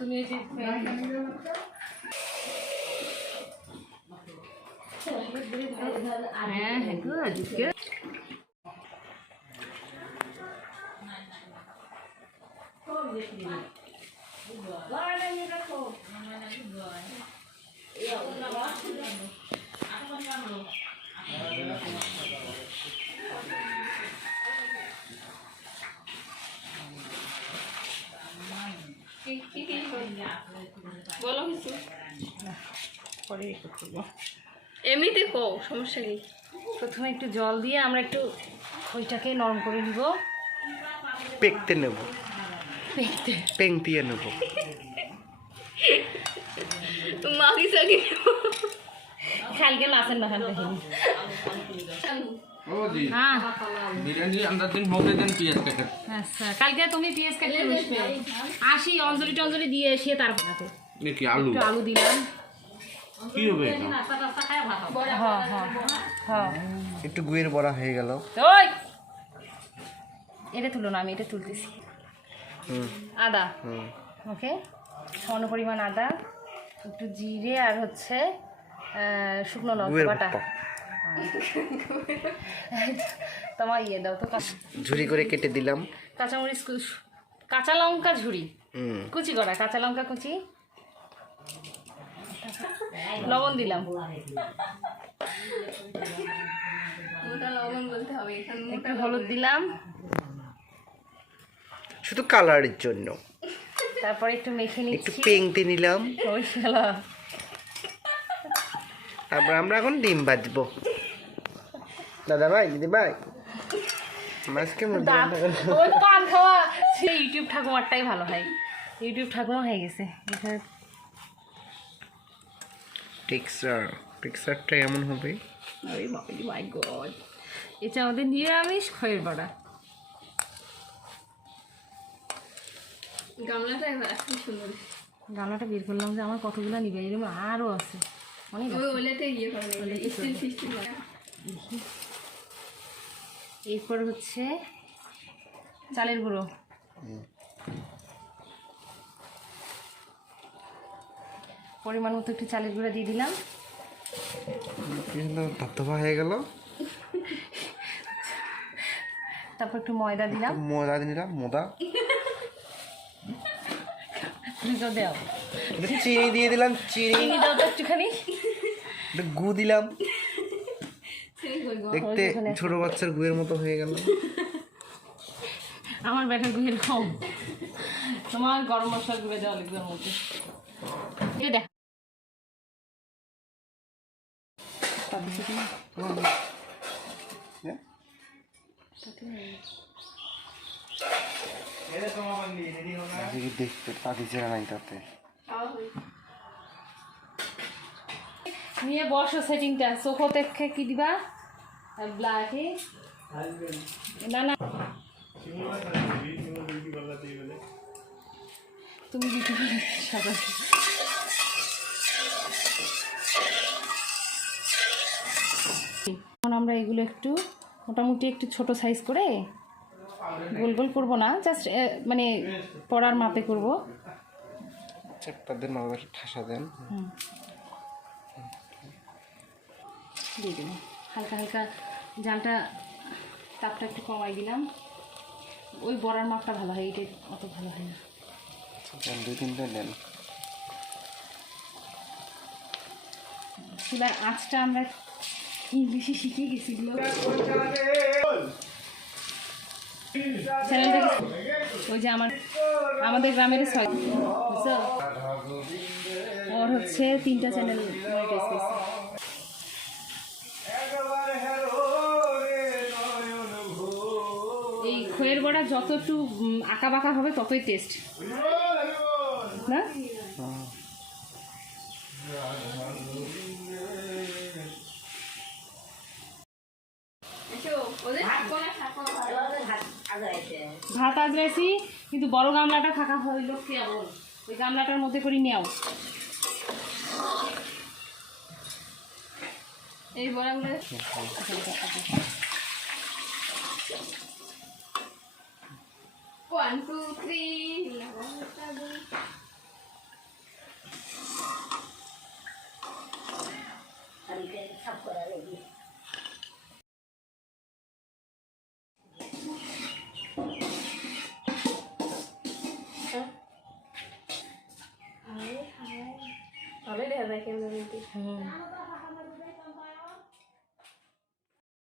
তুমি হ্যাঁ গুড বলো কিছু পরে করবো এমনিতে কো সমস্যা কি প্রথমে একটু জল দিয়ে আমরা একটু খইটাকে নরম করে নিব পেকতে নেব পেংটিয়ে নেব মাগি সাগি কালকে মাছের মাখান দেখিনি हाँ बिरयानी अंदर दिन भोगे दिन पियाज काट अच्छा কালকে তুমি পিয়াজ কাটতে বসবে আসি অঞ্জলি টঞ্জলি দিয়ে এসে তারপর তো দেখি আলু একটু আলু দিলাম কি হবে হ্যাঁ হ্যাঁ হ্যাঁ একটু গুয়ের বড়া হয়ে গেল ওই এটা তুলো না আমি এটা তুলতেছি আদা ওকে সামান্য পরিমাণ আদা একটু জিরে আর হচ্ছে শুকনো লঙ্কা বাটা তোমার ইয়ে দাও তো ঝুরি করে কেটে দিলাম কাঁচামরিচ কাঁচা লঙ্কা ঝুরি কুচি করা কাঁচা লঙ্কা কুচি লবণ দিলাম লবণ বলতে হবে একটু হলুদ দিলাম শুধু কালারের জন্য তারপরে একটু মেখে নিচ্ছি একটু পেংতে নিলাম ওই শালা তারপর আমরা এখন ডিম ভাজবো দাদা ভাই দিদি ভাই মাছকে ওই পান খাওয়া সেই ইউটিউব ঠাকুমারটাই ভালো হয় ইউটিউব ঠাকুমা হয়ে গেছে টেক্সচারটা এমন হবে আরে বাপরে মাই গড এটা আমাদের নিরামিষ খয়ের বড়া গামলাটা খুব সুন্দর গামলাটা বের করলাম যে আমার কতগুলো নিবে এরকম আরও আছে অনেক এরপর হচ্ছে চালের গুঁড়ো পরিমাণ মতো একটু চালের গুঁড়ো দিয়ে দিলাম ধপধপা হয়ে গেল তারপর একটু ময়দা দিলাম ময়দা দাও চিনি দিয়ে দিলাম চিনি দাও তো একটুখানি গু দিলাম দেখতে ছোট বাচ্চার গুয়ের মতো হয়ে গেল আমার ব্যাটার গুয়ের কম তোমার গরম মশলা গুঁড়ে দেওয়া লাগবে ওর মধ্যে দেখ দেখতে পাতিছে না নাই তাতে নিয়ে বসো সেটিংটা চোখো দেখে কি দিবা ব্ল্যাকে না না তুমি দিতে সাদা এখন আমরা এগুলো একটু মোটামুটি একটু ছোট সাইজ করে গোল গোল করবো না জাস্ট মানে পড়ার মাপে করবো তাদের মাপে ঠাসা দেন দিয়ে দেবো হালকা হালকা জালটা তাপটা একটু কমাই দিলাম ওই বড়ার মাপটা ভালো হয় এটা অত ভালো হয় না দুই তিনটা দেন এবার আঁচটা আমরা ইংলিশে শিখে গেছিলো চ্যানেলটা ওই যে আমাদের গ্রামের 6 বুঝছো ওর হচ্ছে 3টা চ্যানেল মনিটাইজ করছে এই খয়ের বড়া যত একটু আঁকা বাঁকা হবে ততই টেস্ট না ভাত আজরাইছি কিন্তু বড় গামলাটা থাকা হইল কেবল ওই গামলাটার মধ্যে করে নেও এই বড়াগুলো 1 2 3 ভালোই দেখা যায় কেমন